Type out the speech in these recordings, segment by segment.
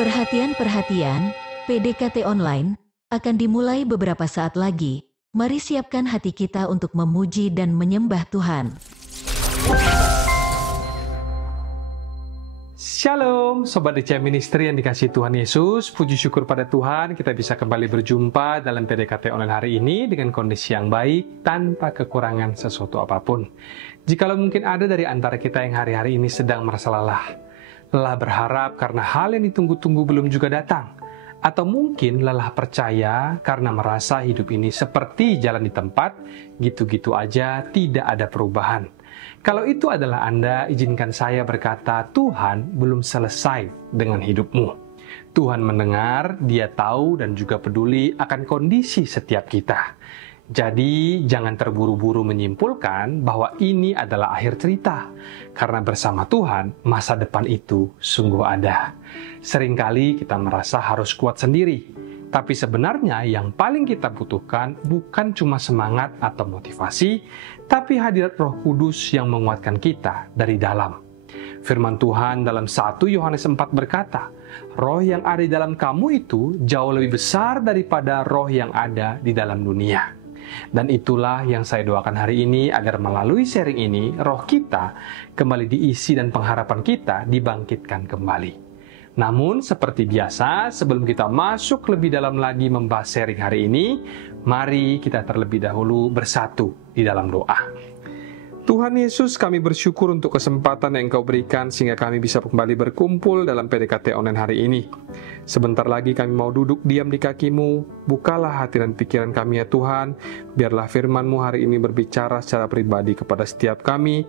Perhatian, PDKT Online akan dimulai beberapa saat lagi. Mari siapkan hati kita untuk memuji dan menyembah Tuhan. Shalom, Sobat DC Ministry yang dikasihi Tuhan Yesus. Puji syukur pada Tuhan, kita bisa kembali berjumpa dalam PDKT Online hari ini dengan kondisi yang baik, tanpa kekurangan sesuatu apapun. Jikalau mungkin ada dari antara kita yang hari-hari ini sedang merasa lelah berharap karena hal yang ditunggu-tunggu belum juga datang, atau mungkin lelah percaya karena merasa hidup ini seperti jalan di tempat, gitu-gitu aja, tidak ada perubahan. Kalau itu adalah Anda, izinkan saya berkata, Tuhan belum selesai dengan hidupmu. Tuhan mendengar, Dia tahu dan juga peduli akan kondisi setiap kita. Jadi, jangan terburu-buru menyimpulkan bahwa ini adalah akhir cerita. Karena bersama Tuhan, masa depan itu sungguh ada. Seringkali kita merasa harus kuat sendiri. Tapi sebenarnya yang paling kita butuhkan bukan cuma semangat atau motivasi, tapi hadirat Roh Kudus yang menguatkan kita dari dalam. Firman Tuhan dalam 1 Yohanes 4 berkata, roh yang ada di dalam kamu itu jauh lebih besar daripada roh yang ada di dalam dunia. Dan itulah yang saya doakan hari ini, agar melalui sharing ini, roh kita kembali diisi dan pengharapan kita dibangkitkan kembali. Namun seperti biasa, sebelum kita masuk lebih dalam lagi membahas sharing hari ini, mari kita terlebih dahulu bersatu di dalam doa. Tuhan Yesus, kami bersyukur untuk kesempatan yang Engkau berikan sehingga kami bisa kembali berkumpul dalam PDKT Online hari ini. Sebentar lagi kami mau duduk diam di kaki-Mu. Bukalah hati dan pikiran kami ya Tuhan. Biarlah firman-Mu hari ini berbicara secara pribadi kepada setiap kami,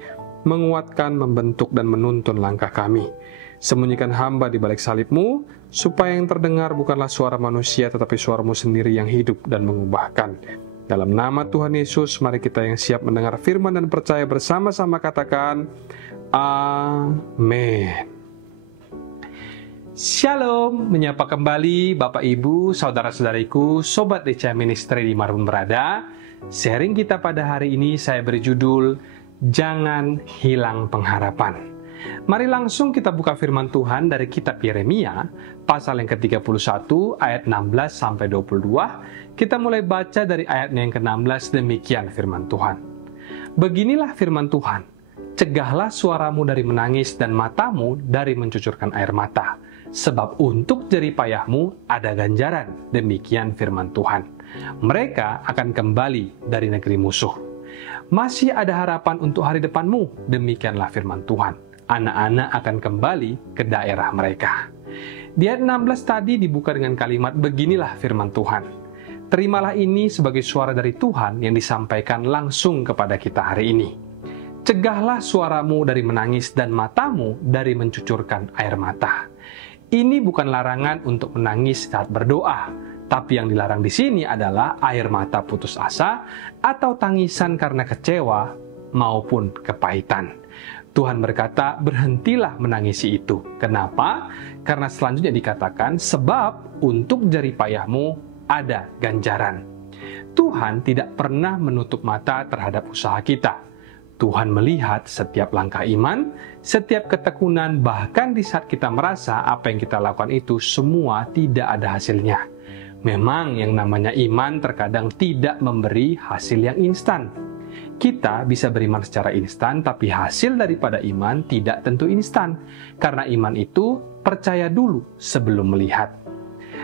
menguatkan, membentuk dan menuntun langkah kami. Sembunyikan hamba di balik salib-Mu, supaya yang terdengar bukanlah suara manusia tetapi suara-Mu sendiri yang hidup dan mengubahkan. Dalam nama Tuhan Yesus, mari kita yang siap mendengar firman dan percaya bersama-sama katakan, Amin. Shalom, menyapa kembali Bapak Ibu, Saudara-saudariku, Sobat DC Ministry dimanapun berada. Sharing kita pada hari ini saya beri judul, Jangan Hilang Pengharapan. Mari langsung kita buka firman Tuhan dari kitab Yeremia, pasal yang ke-31, ayat 16-22. Kita mulai baca dari ayatnya yang ke-16, demikian firman Tuhan. Beginilah firman Tuhan, cegahlah suaramu dari menangis dan matamu dari mencucurkan air mata. Sebab untuk jerih payahmu ada ganjaran, demikian firman Tuhan. Mereka akan kembali dari negeri musuh. Masih ada harapan untuk hari depanmu, demikianlah firman Tuhan. Anak-anak akan kembali ke daerah mereka. Di ayat 16 tadi dibuka dengan kalimat, beginilah firman Tuhan. Terimalah ini sebagai suara dari Tuhan yang disampaikan langsung kepada kita hari ini. Cegahlah suaramu dari menangis dan matamu dari mencucurkan air mata. Ini bukan larangan untuk menangis saat berdoa, tapi yang dilarang di sini adalah air mata putus asa atau tangisan karena kecewa maupun kepahitan. Tuhan berkata, berhentilah menangisi itu. Kenapa? Karena selanjutnya dikatakan, sebab untuk jerih payahmu ada ganjaran. Tuhan tidak pernah menutup mata terhadap usaha kita. Tuhan melihat setiap langkah iman, setiap ketekunan, bahkan di saat kita merasa apa yang kita lakukan itu semua tidak ada hasilnya. Memang yang namanya iman terkadang tidak memberi hasil yang instan. Kita bisa beriman secara instan, tapi hasil daripada iman tidak tentu instan. Karena iman itu percaya dulu sebelum melihat.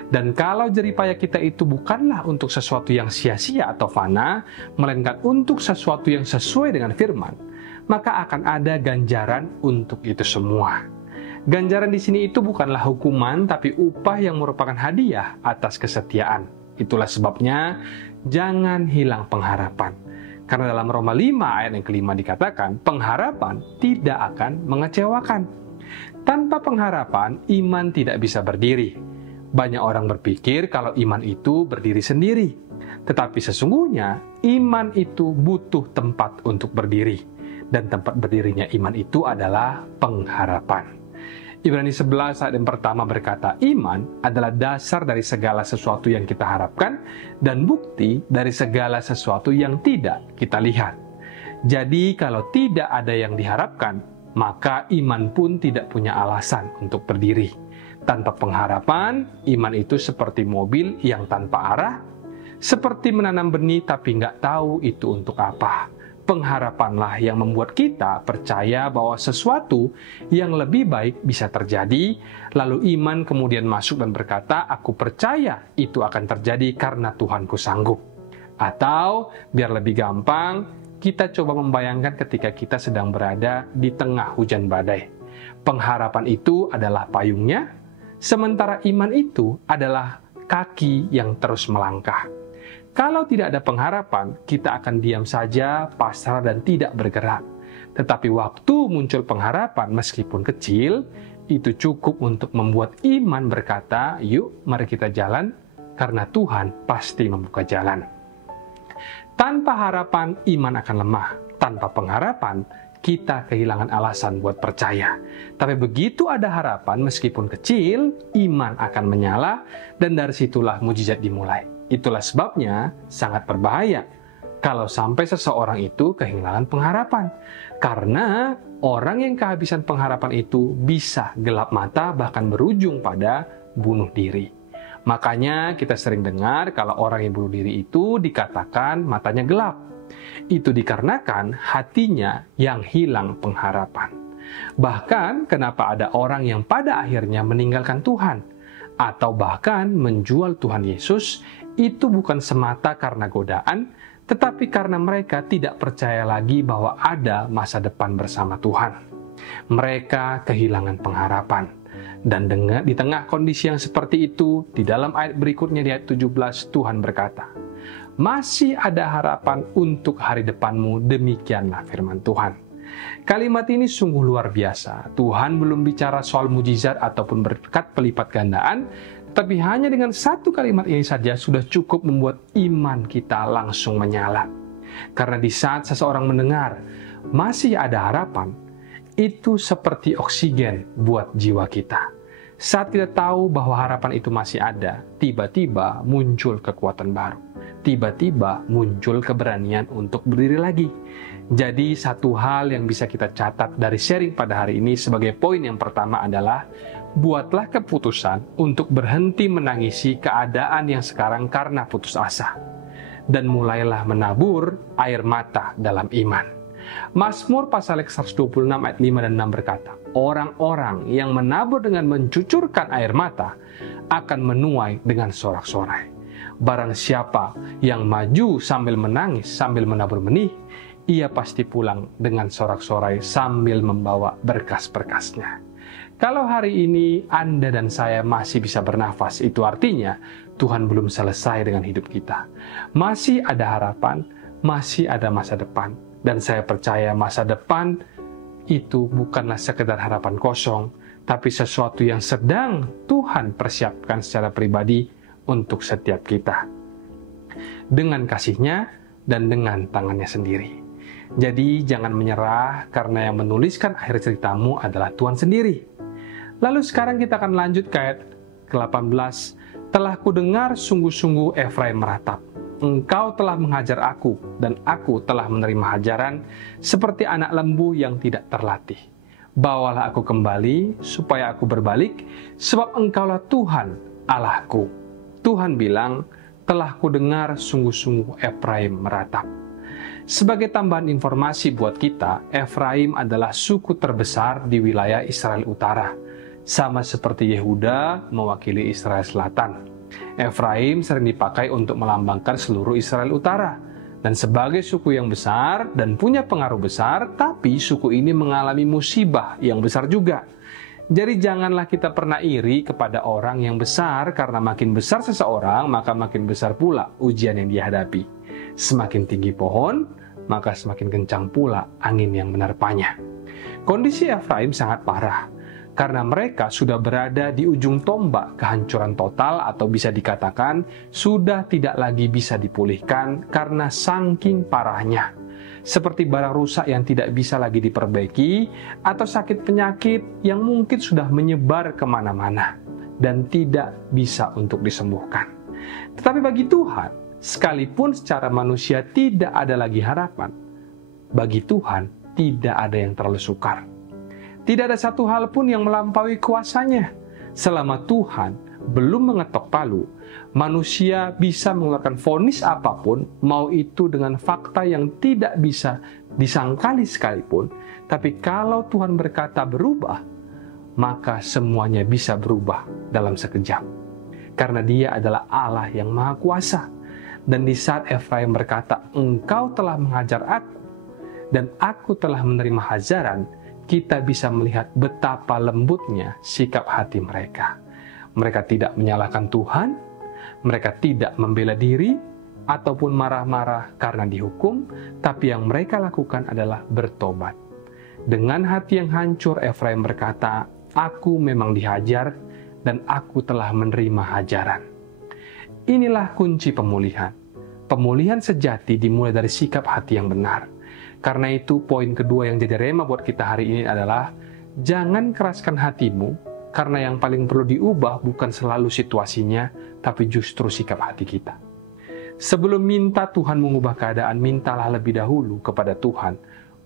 Dan kalau jerih payah kita itu bukanlah untuk sesuatu yang sia-sia atau fana, melainkan untuk sesuatu yang sesuai dengan firman, maka akan ada ganjaran untuk itu semua. Ganjaran di sini itu bukanlah hukuman, tapi upah yang merupakan hadiah atas kesetiaan. Itulah sebabnya, jangan hilang pengharapan. Karena dalam Roma 5 ayat yang kelima dikatakan, pengharapan tidak akan mengecewakan. Tanpa pengharapan, iman tidak bisa berdiri. Banyak orang berpikir kalau iman itu berdiri sendiri. Tetapi sesungguhnya, iman itu butuh tempat untuk berdiri. Dan tempat berdirinya iman itu adalah pengharapan. Ibrani 11 ayat yang pertama berkata, iman adalah dasar dari segala sesuatu yang kita harapkan dan bukti dari segala sesuatu yang tidak kita lihat. Jadi kalau tidak ada yang diharapkan, maka iman pun tidak punya alasan untuk berdiri. Tanpa pengharapan, iman itu seperti mobil yang tanpa arah, seperti menanam benih tapi nggak tahu itu untuk apa. Pengharapanlah yang membuat kita percaya bahwa sesuatu yang lebih baik bisa terjadi, lalu iman kemudian masuk dan berkata, aku percaya itu akan terjadi karena Tuhanku sanggup. Atau, biar lebih gampang, kita coba membayangkan ketika kita sedang berada di tengah hujan badai. Pengharapan itu adalah payungnya, sementara iman itu adalah kaki yang terus melangkah. Kalau tidak ada pengharapan, kita akan diam saja, pasrah dan tidak bergerak. Tetapi waktu muncul pengharapan, meskipun kecil, itu cukup untuk membuat iman berkata, yuk mari kita jalan, karena Tuhan pasti membuka jalan. Tanpa harapan, iman akan lemah. Tanpa pengharapan, kita kehilangan alasan buat percaya. Tapi begitu ada harapan, meskipun kecil, iman akan menyala, dan dari situlah mujizat dimulai. Itulah sebabnya sangat berbahaya kalau sampai seseorang itu kehilangan pengharapan. Karena orang yang kehabisan pengharapan itu bisa gelap mata, bahkan berujung pada bunuh diri. Makanya kita sering dengar kalau orang yang bunuh diri itu dikatakan matanya gelap. Itu dikarenakan hatinya yang hilang pengharapan. Bahkan kenapa ada orang yang pada akhirnya meninggalkan Tuhan, atau bahkan menjual Tuhan Yesus, itu bukan semata karena godaan, tetapi karena mereka tidak percaya lagi bahwa ada masa depan bersama Tuhan. Mereka kehilangan pengharapan. Dan di tengah kondisi yang seperti itu, di dalam ayat berikutnya di ayat 17, Tuhan berkata, masih ada harapan untuk hari depanmu, demikianlah firman Tuhan. Kalimat ini sungguh luar biasa. Tuhan belum bicara soal mujizat ataupun berkat pelipat gandaan, tapi hanya dengan satu kalimat ini saja sudah cukup membuat iman kita langsung menyala. Karena di saat seseorang mendengar, masih ada harapan, itu seperti oksigen buat jiwa kita. Saat kita tahu bahwa harapan itu masih ada, tiba-tiba muncul kekuatan baru. Tiba-tiba muncul keberanian untuk berdiri lagi. Jadi satu hal yang bisa kita catat dari sharing pada hari ini sebagai poin yang pertama adalah, buatlah keputusan untuk berhenti menangisi keadaan yang sekarang karena putus asa. Dan mulailah menabur air mata dalam iman. Mazmur pasal 126 ayat 5 dan 6 berkata, orang-orang yang menabur dengan mencucurkan air mata akan menuai dengan sorak-sorai. Barang siapa yang maju sambil menangis, sambil menabur benih, ia pasti pulang dengan sorak-sorai sambil membawa berkas-berkasnya. Kalau hari ini Anda dan saya masih bisa bernafas, itu artinya Tuhan belum selesai dengan hidup kita. Masih ada harapan, masih ada masa depan. Dan saya percaya masa depan itu bukanlah sekedar harapan kosong, tapi sesuatu yang sedang Tuhan persiapkan secara pribadi untuk setiap kita. Dengan kasih-Nya dan dengan tangannya sendiri. Jadi jangan menyerah karena yang menuliskan akhir ceritamu adalah Tuhan sendiri. Lalu sekarang kita akan lanjut ke ayat ke-18. Telah kudengar sungguh-sungguh Efraim meratap. Engkau telah menghajar aku, dan aku telah menerima hajaran seperti anak lembu yang tidak terlatih. Bawalah aku kembali, supaya aku berbalik, sebab Engkaulah Tuhan, Allahku. Tuhan bilang, telah kudengar sungguh-sungguh Efraim meratap. Sebagai tambahan informasi buat kita, Efraim adalah suku terbesar di wilayah Israel Utara, sama seperti Yehuda mewakili Israel Selatan. Efraim sering dipakai untuk melambangkan seluruh Israel Utara. Dan sebagai suku yang besar dan punya pengaruh besar, tapi suku ini mengalami musibah yang besar juga. Jadi janganlah kita pernah iri kepada orang yang besar, karena makin besar seseorang, maka makin besar pula ujian yang dihadapi. Semakin tinggi pohon, maka semakin kencang pula angin yang menerpanya. Kondisi Efraim sangat parah, karena mereka sudah berada di ujung tombak kehancuran total, atau bisa dikatakan sudah tidak lagi bisa dipulihkan karena saking parahnya. Seperti barang rusak yang tidak bisa lagi diperbaiki, atau sakit penyakit yang mungkin sudah menyebar kemana-mana dan tidak bisa untuk disembuhkan. Tetapi bagi Tuhan, sekalipun secara manusia tidak ada lagi harapan, bagi Tuhan tidak ada yang terlalu sukar. Tidak ada satu hal pun yang melampaui kuasa-Nya. Selama Tuhan belum mengetok palu, manusia bisa mengeluarkan vonis apapun, mau itu dengan fakta yang tidak bisa disangkali sekalipun. Tapi kalau Tuhan berkata berubah, maka semuanya bisa berubah dalam sekejap. Karena Dia adalah Allah yang Maha Kuasa. Dan di saat Efraim berkata, "Engkau telah menghajar aku, dan aku telah menerima hajaran," kita bisa melihat betapa lembutnya sikap hati mereka. Mereka tidak menyalahkan Tuhan, mereka tidak membela diri, ataupun marah-marah karena dihukum, tapi yang mereka lakukan adalah bertobat. Dengan hati yang hancur, Efraim berkata, "Aku memang dihajar, dan aku telah menerima hajaran." Inilah kunci pemulihan. Pemulihan sejati dimulai dari sikap hati yang benar. Karena itu, poin kedua yang jadi rema buat kita hari ini adalah jangan keraskan hatimu, karena yang paling perlu diubah bukan selalu situasinya, tapi justru sikap hati kita. Sebelum minta Tuhan mengubah keadaan, mintalah lebih dahulu kepada Tuhan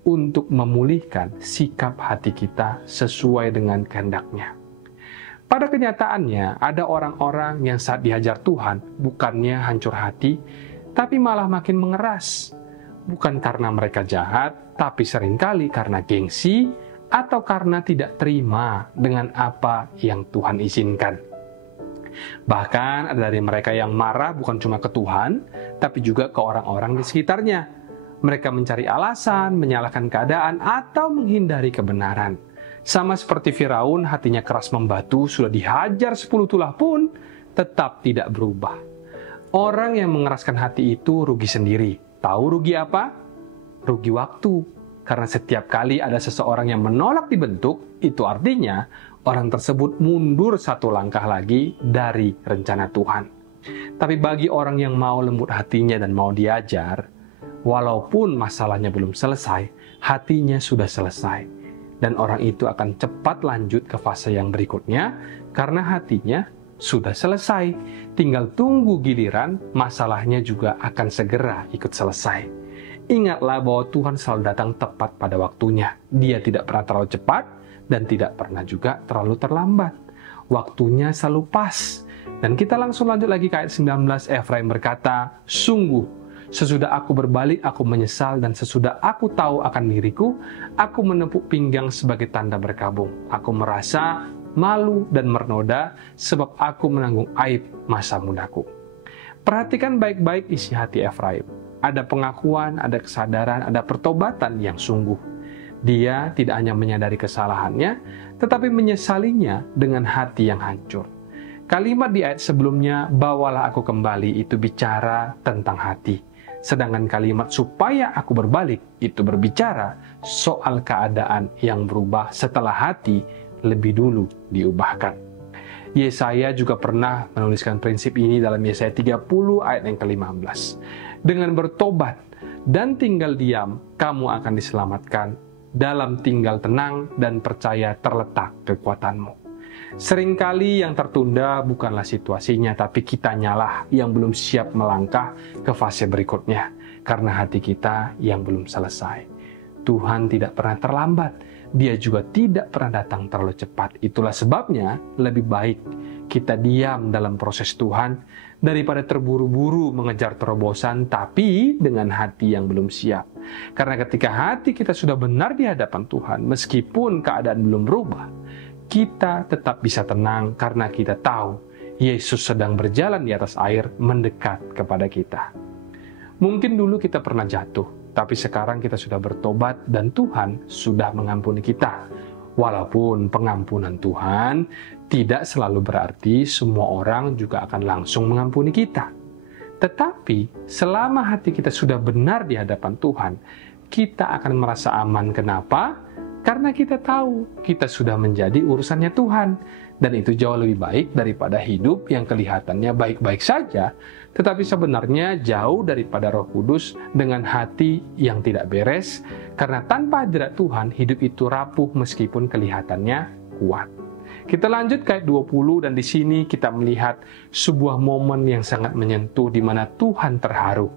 untuk memulihkan sikap hati kita sesuai dengan kehendak-Nya. Pada kenyataannya, ada orang-orang yang saat dihajar Tuhan, bukannya hancur hati, tapi malah makin mengeras. Bukan karena mereka jahat, tapi seringkali karena gengsi atau karena tidak terima dengan apa yang Tuhan izinkan. Bahkan ada dari mereka yang marah bukan cuma ke Tuhan, tapi juga ke orang-orang di sekitarnya. Mereka mencari alasan, menyalahkan keadaan, atau menghindari kebenaran. Sama seperti Firaun, hatinya keras membatu, sudah dihajar 10 tulah pun, tetap tidak berubah. Orang yang mengeraskan hati itu rugi sendiri. Tahu rugi apa? Rugi waktu. Karena setiap kali ada seseorang yang menolak dibentuk, itu artinya orang tersebut mundur satu langkah lagi dari rencana Tuhan. Tapi bagi orang yang mau lembut hatinya dan mau diajar, walaupun masalahnya belum selesai, hatinya sudah selesai. Dan orang itu akan cepat lanjut ke fase yang berikutnya, karena hatinya sudah selesai. Tinggal tunggu giliran, masalahnya juga akan segera ikut selesai. Ingatlah bahwa Tuhan selalu datang tepat pada waktunya. Dia tidak pernah terlalu cepat dan tidak pernah juga terlalu terlambat. Waktunya selalu pas. Dan kita langsung lanjut lagi ke ayat 19. Efraim berkata, "Sungguh, sesudah aku berbalik, aku menyesal, dan sesudah aku tahu akan diriku, aku menepuk pinggang sebagai tanda berkabung. Aku merasa malu dan mernoda, sebab aku menanggung aib masa mudaku." Perhatikan baik-baik isi hati Efraim. Ada pengakuan, ada kesadaran, ada pertobatan yang sungguh. Dia tidak hanya menyadari kesalahannya, tetapi menyesalinya dengan hati yang hancur. Kalimat di ayat sebelumnya, "Bawalah aku kembali," itu bicara tentang hati. Sedangkan kalimat "supaya aku berbalik" itu berbicara soal keadaan yang berubah setelah hati lebih dulu diubahkan. Yesaya juga pernah menuliskan prinsip ini dalam Yesaya 30 ayat yang ke-15. "Dengan bertobat dan tinggal diam, kamu akan diselamatkan. Dalam tinggal tenang dan percaya terletak kekuatanmu." Seringkali yang tertunda bukanlah situasinya, tapi kitanyalah yang belum siap melangkah ke fase berikutnya, karena hati kita yang belum selesai. Tuhan tidak pernah terlambat. Dia juga tidak pernah datang terlalu cepat. Itulah sebabnya lebih baik kita diam dalam proses Tuhan daripada terburu-buru mengejar terobosan tapi dengan hati yang belum siap. Karena ketika hati kita sudah benar di hadapan Tuhan, meskipun keadaan belum berubah, kita tetap bisa tenang karena kita tahu Yesus sedang berjalan di atas air mendekat kepada kita. Mungkin dulu kita pernah jatuh, tapi sekarang kita sudah bertobat dan Tuhan sudah mengampuni kita. Walaupun pengampunan Tuhan tidak selalu berarti semua orang juga akan langsung mengampuni kita. Tetapi selama hati kita sudah benar di hadapan Tuhan, kita akan merasa aman. Kenapa? Karena kita tahu kita sudah menjadi urusannya Tuhan. Dan itu jauh lebih baik daripada hidup yang kelihatannya baik-baik saja, tetapi sebenarnya jauh daripada Roh Kudus dengan hati yang tidak beres, karena tanpa hadirat Tuhan, hidup itu rapuh meskipun kelihatannya kuat. Kita lanjut ke ayat 20, dan di sini kita melihat sebuah momen yang sangat menyentuh di mana Tuhan terharu.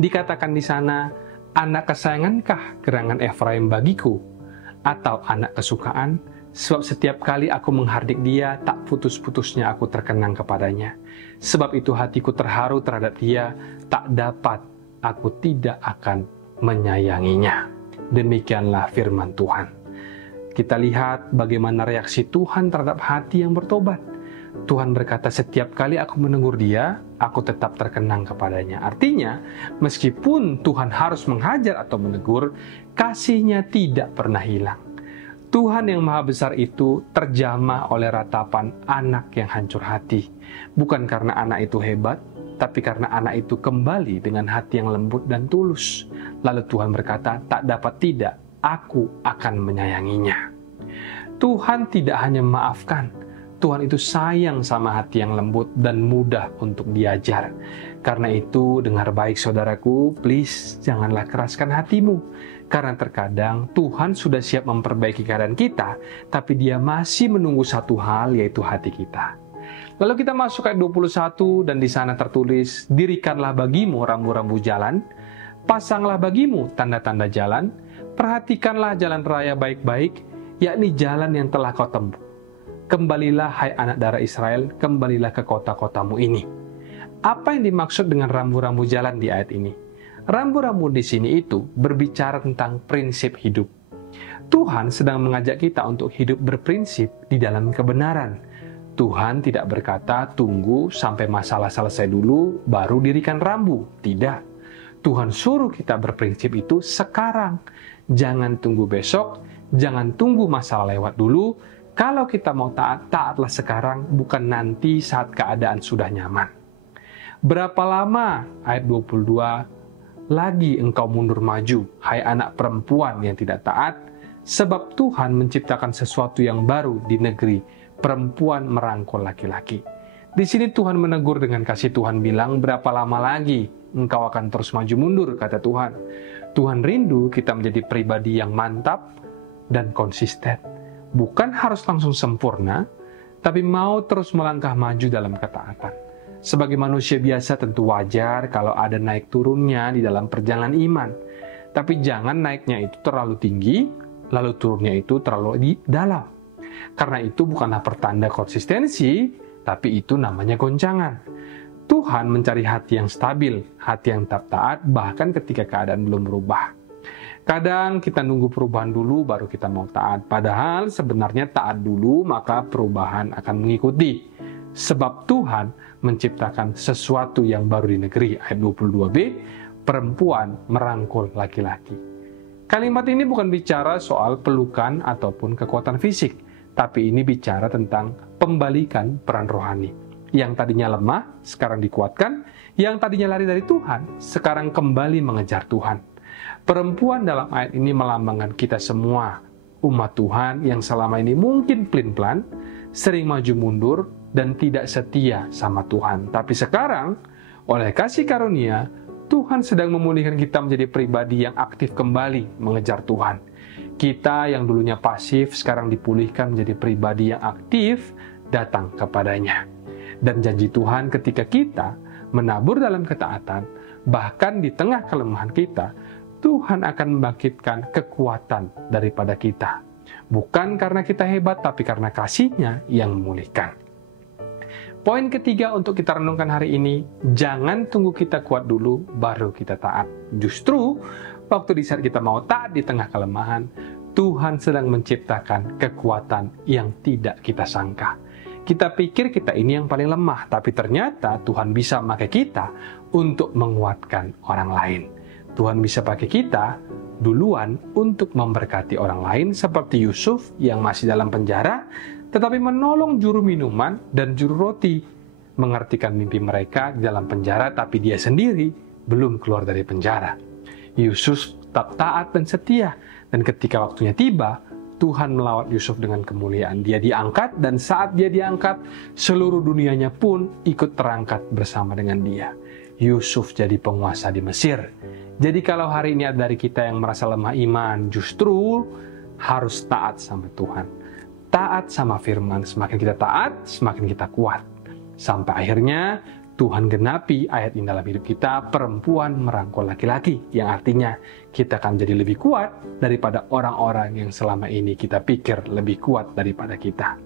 Dikatakan di sana, "Anak kesayangankah gerangan Efraim bagiku, atau anak kesukaan? Sebab setiap kali aku menghardik dia, tak putus-putusnya aku terkenang kepadanya. Sebab itu hatiku terharu terhadap dia, tak dapat, aku tidak akan menyayanginya. Demikianlah firman Tuhan. Kita lihat bagaimana reaksi Tuhan terhadap hati yang bertobat. Tuhan berkata, setiap kali aku menegur dia, aku tetap terkenang kepadanya. Artinya, meskipun Tuhan harus menghajar atau menegur, kasih-Nya tidak pernah hilang. Tuhan yang Maha Besar itu terjamah oleh ratapan anak yang hancur hati. Bukan karena anak itu hebat, tapi karena anak itu kembali dengan hati yang lembut dan tulus. Lalu Tuhan berkata, tak dapat tidak, aku akan menyayanginya. Tuhan tidak hanya memaafkan, Tuhan itu sayang sama hati yang lembut dan mudah untuk diajar. Karena itu, dengar baik saudaraku, please janganlah keraskan hatimu. Karena terkadang Tuhan sudah siap memperbaiki keadaan kita, tapi Dia masih menunggu satu hal, yaitu hati kita. Lalu kita masuk ayat 21, dan di sana tertulis, dirikanlah bagimu rambu-rambu jalan, pasanglah bagimu tanda-tanda jalan, perhatikanlah jalan raya baik-baik, yakni jalan yang telah kau tempuh. Kembalilah hai anak darah Israel, kembalilah ke kota-kotamu ini. Apa yang dimaksud dengan rambu-rambu jalan di ayat ini? Rambu-rambu di sini itu berbicara tentang prinsip hidup. Tuhan sedang mengajak kita untuk hidup berprinsip di dalam kebenaran. Tuhan tidak berkata, tunggu sampai masalah selesai dulu, baru dirikan rambu. Tidak. Tuhan suruh kita berprinsip itu sekarang. Jangan tunggu besok, jangan tunggu masalah lewat dulu. Kalau kita mau taat, taatlah sekarang, bukan nanti saat keadaan sudah nyaman. Berapa lama, ayat 22, lagi engkau mundur maju, hai anak perempuan yang tidak taat, sebab Tuhan menciptakan sesuatu yang baru di negeri, perempuan merangkul laki-laki. Di sini Tuhan menegur dengan kasih. Tuhan bilang, berapa lama lagi engkau akan terus maju mundur, kata Tuhan. Tuhan rindu kita menjadi pribadi yang mantap dan konsisten. Bukan harus langsung sempurna, tapi mau terus melangkah maju dalam ketaatan. Sebagai manusia biasa tentu wajar kalau ada naik turunnya di dalam perjalanan iman. Tapi jangan naiknya itu terlalu tinggi, lalu turunnya itu terlalu dalam. Karena itu bukanlah pertanda konsistensi, tapi itu namanya goncangan. Tuhan mencari hati yang stabil, hati yang tetap taat, bahkan ketika keadaan belum berubah. Kadang kita nunggu perubahan dulu baru kita mau taat. Padahal sebenarnya taat dulu maka perubahan akan mengikuti. Sebab Tuhan menciptakan sesuatu yang baru di negeri. Ayat 22b, perempuan merangkul laki-laki. Kalimat ini bukan bicara soal pelukan ataupun kekuatan fisik, tapi ini bicara tentang pembalikan peran rohani. Yang tadinya lemah, sekarang dikuatkan. Yang tadinya lari dari Tuhan, sekarang kembali mengejar Tuhan. Perempuan dalam ayat ini melambangkan kita semua, umat Tuhan yang selama ini mungkin pelin-pelan, sering maju mundur, dan tidak setia sama Tuhan. Tapi sekarang, oleh kasih karunia, Tuhan sedang memulihkan kita menjadi pribadi yang aktif kembali mengejar Tuhan. Kita yang dulunya pasif, sekarang dipulihkan menjadi pribadi yang aktif datang kepadanya. Dan janji Tuhan ketika kita menabur dalam ketaatan, bahkan di tengah kelemahan kita, Tuhan akan membangkitkan kekuatan daripada kita. Bukan karena kita hebat, tapi karena kasih-Nya yang memulihkan. Poin ketiga untuk kita renungkan hari ini, jangan tunggu kita kuat dulu, baru kita taat. Justru, waktu di saat kita mau taat di tengah kelemahan, Tuhan sedang menciptakan kekuatan yang tidak kita sangka. Kita pikir kita ini yang paling lemah, tapi ternyata Tuhan bisa memakai kita untuk menguatkan orang lain. Tuhan bisa pakai kita duluan untuk memberkati orang lain seperti Yusuf yang masih dalam penjara, tetapi menolong juru minuman dan juru roti, mengertikan mimpi mereka di dalam penjara, tapi dia sendiri belum keluar dari penjara. Yusuf tetap taat dan setia, dan ketika waktunya tiba, Tuhan melawat Yusuf dengan kemuliaan. Dia diangkat, dan saat dia diangkat, seluruh dunianya pun ikut terangkat bersama dengan dia. Yusuf jadi penguasa di Mesir. Jadi kalau hari ini ada dari kita yang merasa lemah iman, justru harus taat sama Tuhan. Taat sama firman, semakin kita taat, semakin kita kuat. Sampai akhirnya Tuhan genapi ayat ini dalam hidup kita, perempuan merangkul laki-laki, yang artinya kita akan jadi lebih kuat daripada orang-orang yang selama ini kita pikir lebih kuat daripada kita.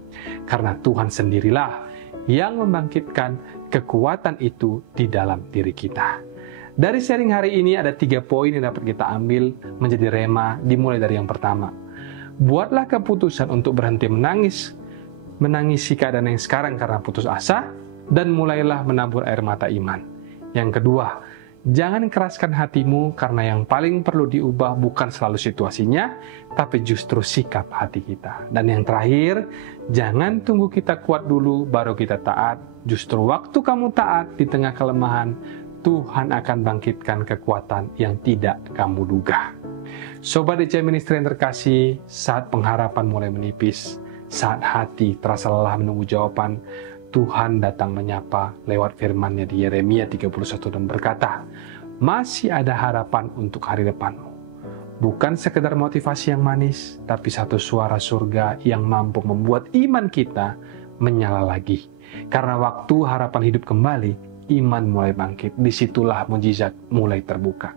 Karena Tuhan sendirilah yang membangkitkan kekuatan itu di dalam diri kita. Dari sharing hari ini ada 3 poin yang dapat kita ambil menjadi rema, dimulai dari yang pertama. Buatlah keputusan untuk berhenti menangisi keadaan yang sekarang karena putus asa, dan mulailah menabur air mata iman. Yang kedua, jangan keraskan hatimu karena yang paling perlu diubah bukan selalu situasinya, tapi justru sikap hati kita. Dan yang terakhir, jangan tunggu kita kuat dulu baru kita taat. Justru waktu kamu taat di tengah kelemahan, Tuhan akan bangkitkan kekuatan yang tidak kamu duga. Sobat DC Ministry yang terkasih, saat pengharapan mulai menipis, saat hati terasa lelah menunggu jawaban, Tuhan datang menyapa lewat firman-Nya di Yeremia 31 dan berkata, masih ada harapan untuk hari depanmu. Bukan sekedar motivasi yang manis, tapi satu suara surga yang mampu membuat iman kita menyala lagi. Karena waktu harapan hidup kembali, iman mulai bangkit. Disitulah mujizat mulai terbuka.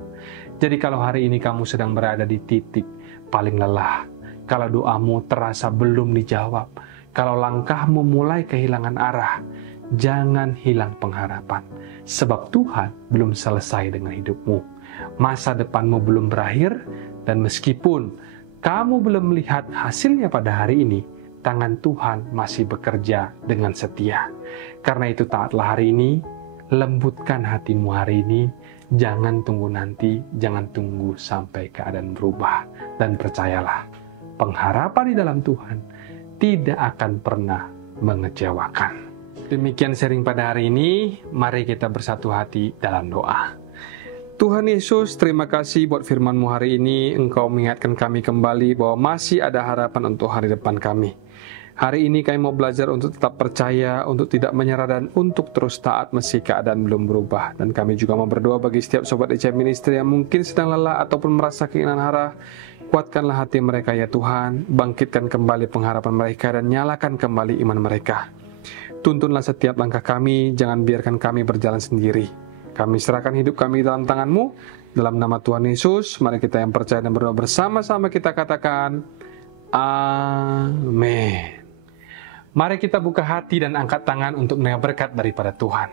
Jadi kalau hari ini kamu sedang berada di titik paling lelah, kalau doamu terasa belum dijawab, kalau langkahmu mulai kehilangan arah, jangan hilang pengharapan. Sebab Tuhan belum selesai dengan hidupmu. Masa depanmu belum berakhir, dan meskipun kamu belum melihat hasilnya pada hari ini, tangan Tuhan masih bekerja dengan setia. Karena itu taatlah hari ini, lembutkan hatimu hari ini, jangan tunggu nanti, jangan tunggu sampai keadaan berubah. Dan percayalah, pengharapan di dalam Tuhan tidak akan pernah mengecewakan. Demikian sharing pada hari ini, mari kita bersatu hati dalam doa. Tuhan Yesus, terima kasih buat firman-Mu hari ini. Engkau mengingatkan kami kembali bahwa masih ada harapan untuk hari depan kami. Hari ini kami mau belajar untuk tetap percaya, untuk tidak menyerah, dan untuk terus taat meski keadaan belum berubah. Dan kami juga mau berdoa bagi setiap sobat DC Ministry yang mungkin sedang lelah ataupun merasa kehilangan arah. Kuatkanlah hati mereka ya Tuhan, bangkitkan kembali pengharapan mereka dan nyalakan kembali iman mereka. Tuntunlah setiap langkah kami, jangan biarkan kami berjalan sendiri. Kami serahkan hidup kami dalam tangan-Mu, dalam nama Tuhan Yesus, mari kita yang percaya dan berdoa bersama-sama kita katakan, Amin. Mari kita buka hati dan angkat tangan untuk menerima berkat daripada Tuhan.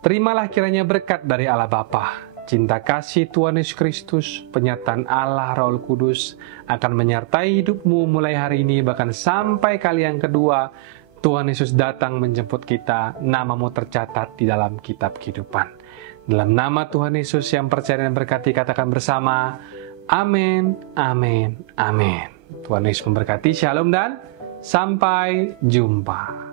Terimalah kiranya berkat dari Allah Bapa, cinta kasih Tuhan Yesus Kristus, penyertaan Allah Roh Kudus akan menyertai hidupmu mulai hari ini, bahkan sampai kali yang kedua Tuhan Yesus datang menjemput kita, namamu tercatat di dalam kitab kehidupan. Dalam nama Tuhan Yesus yang percaya dan berkati, katakan bersama, Amin, Amin, Amin. Tuhan Yesus memberkati, Shalom dan sampai jumpa.